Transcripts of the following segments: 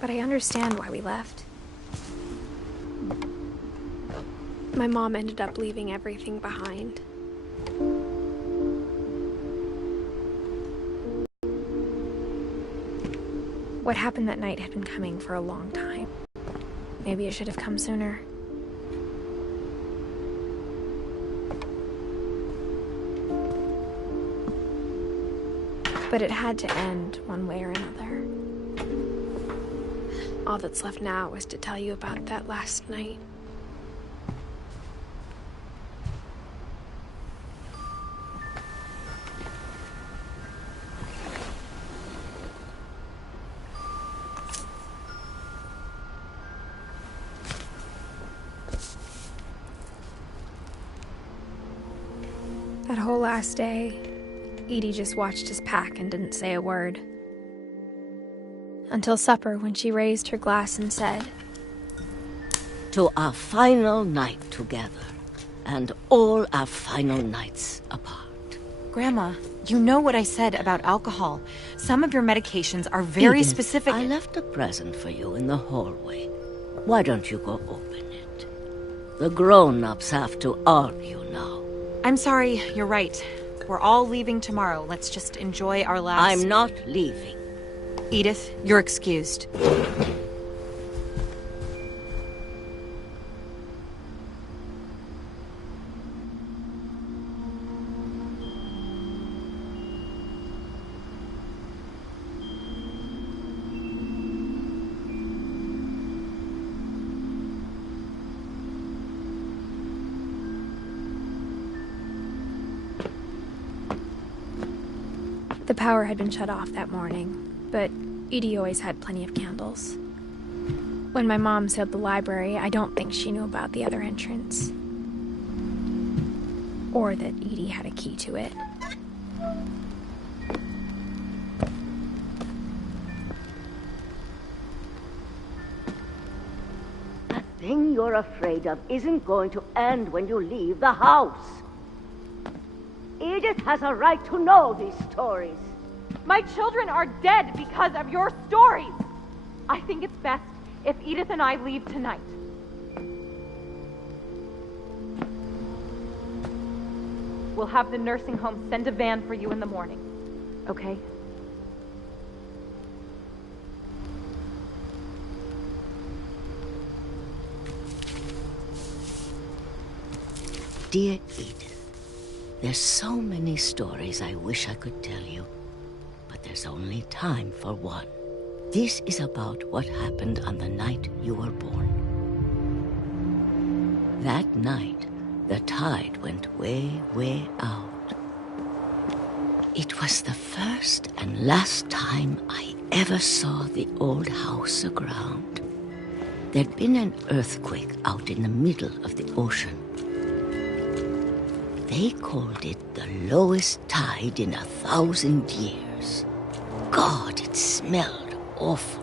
but I understand why we left. My mom ended up leaving everything behind. What happened that night had been coming for a long time. Maybe it should have come sooner. But it had to end one way or another. All that's left now is to tell you about that last night. That whole last day, Edie just watched us pack and didn't say a word. Until supper, when she raised her glass and said, "To our final night together, and all our final nights apart." Grandma, you know what I said about alcohol. Some of your medications are very Edith, specific. I left a present for you in the hallway. Why don't you go open it? The grown-ups have to argue now. I'm sorry, you're right. We're all leaving tomorrow. Let's just enjoy our last... I'm not leaving. Edith, you're excused. The power had been shut off that morning, but Edie always had plenty of candles. When my mom sealed the library, I don't think she knew about the other entrance. Or that Edie had a key to it. That thing you're afraid of isn't going to end when you leave the house. Edith has a right to know these stories. My children are dead because of your stories. I think it's best if Edith and I leave tonight. We'll have the nursing home send a van for you in the morning, okay? Dear Edith, there's so many stories I wish I could tell you, but there's only time for one. This is about what happened on the night you were born. That night, the tide went way, way out. It was the first and last time I ever saw the old house aground. There'd been an earthquake out in the middle of the ocean. They called it the lowest tide in 1,000 years. God, it smelled awful.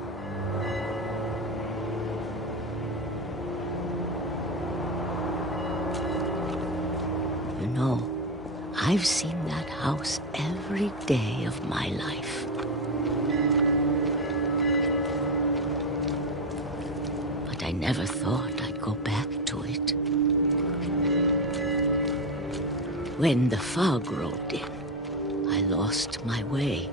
You know, I've seen that house every day of my life. But I never thought I'd go back to it. When the fog rolled in, I lost my way.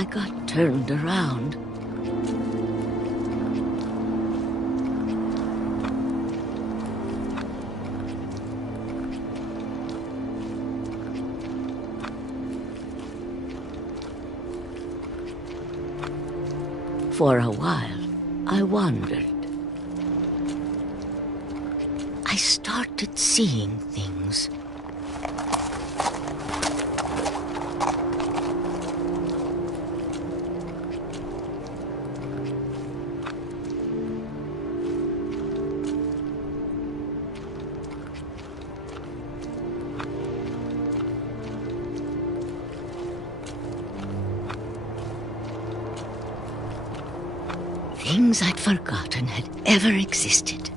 I got turned around. For a while, I wondered. I started seeing things. things I'd forgotten had ever existed.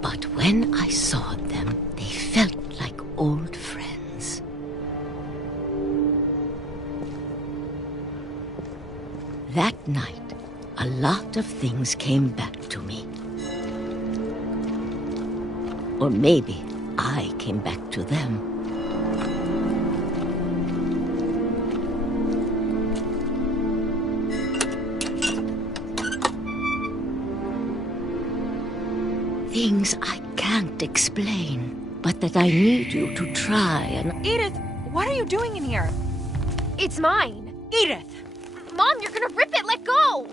But when I saw them, they felt like old friends. That night, a lot of things came back to me. Or maybe I came back to them. Things I can't explain, but that I need you to try and... Edith, what are you doing in here? It's mine! Edith! Mom, you're gonna rip it! Let go!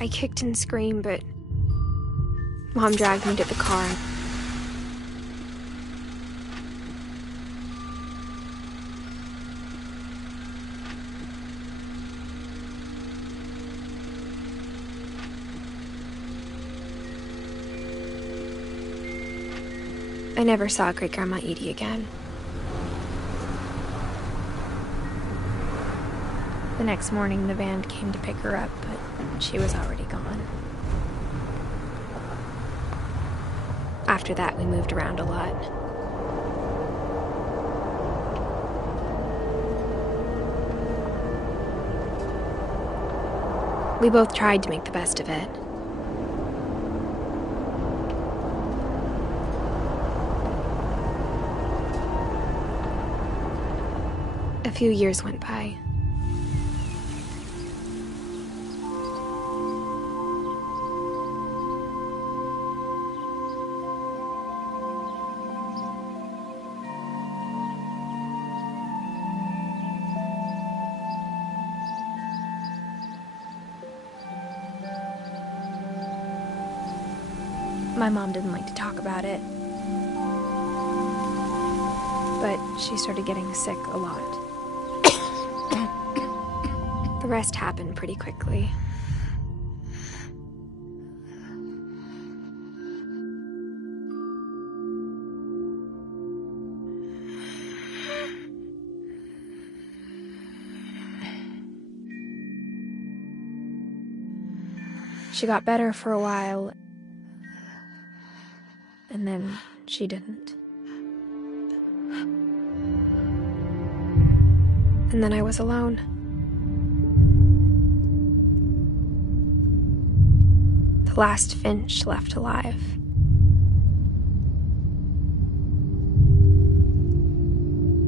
I kicked and screamed, but Mom dragged me to the car. I never saw Great-Grandma Edie again. The next morning, the van came to pick her up, but she was already gone. After that, we moved around a lot. We both tried to make the best of it. A few years went by. My mom didn't like to talk about it, but she started getting sick a lot. The rest happened pretty quickly. She got better for a while, and then she didn't. And then I was alone. The last Finch left alive.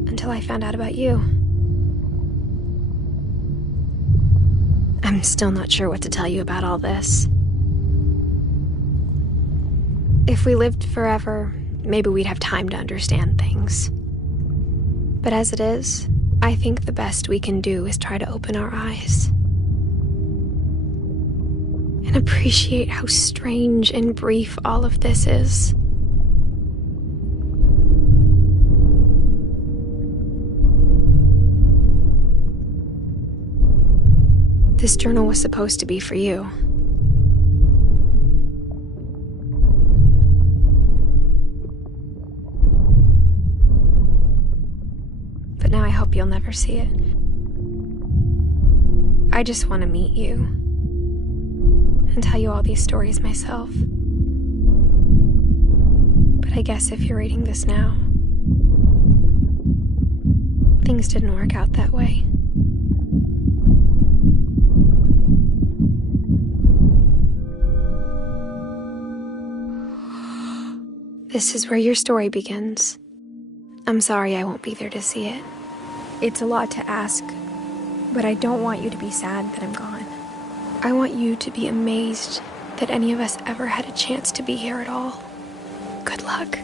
Until I found out about you. I'm still not sure what to tell you about all this. If we lived forever, maybe we'd have time to understand things. But as it is, I think the best we can do is try to open our eyes. And appreciate how strange and brief all of this is. This journal was supposed to be for you. But now I hope you'll never see it. I just want to meet you and tell you all these stories myself. But I guess if you're reading this now, things didn't work out that way. This is where your story begins. I'm sorry I won't be there to see it. It's a lot to ask, but I don't want you to be sad that I'm gone. I want you to be amazed that any of us ever had a chance to be here at all. Good luck.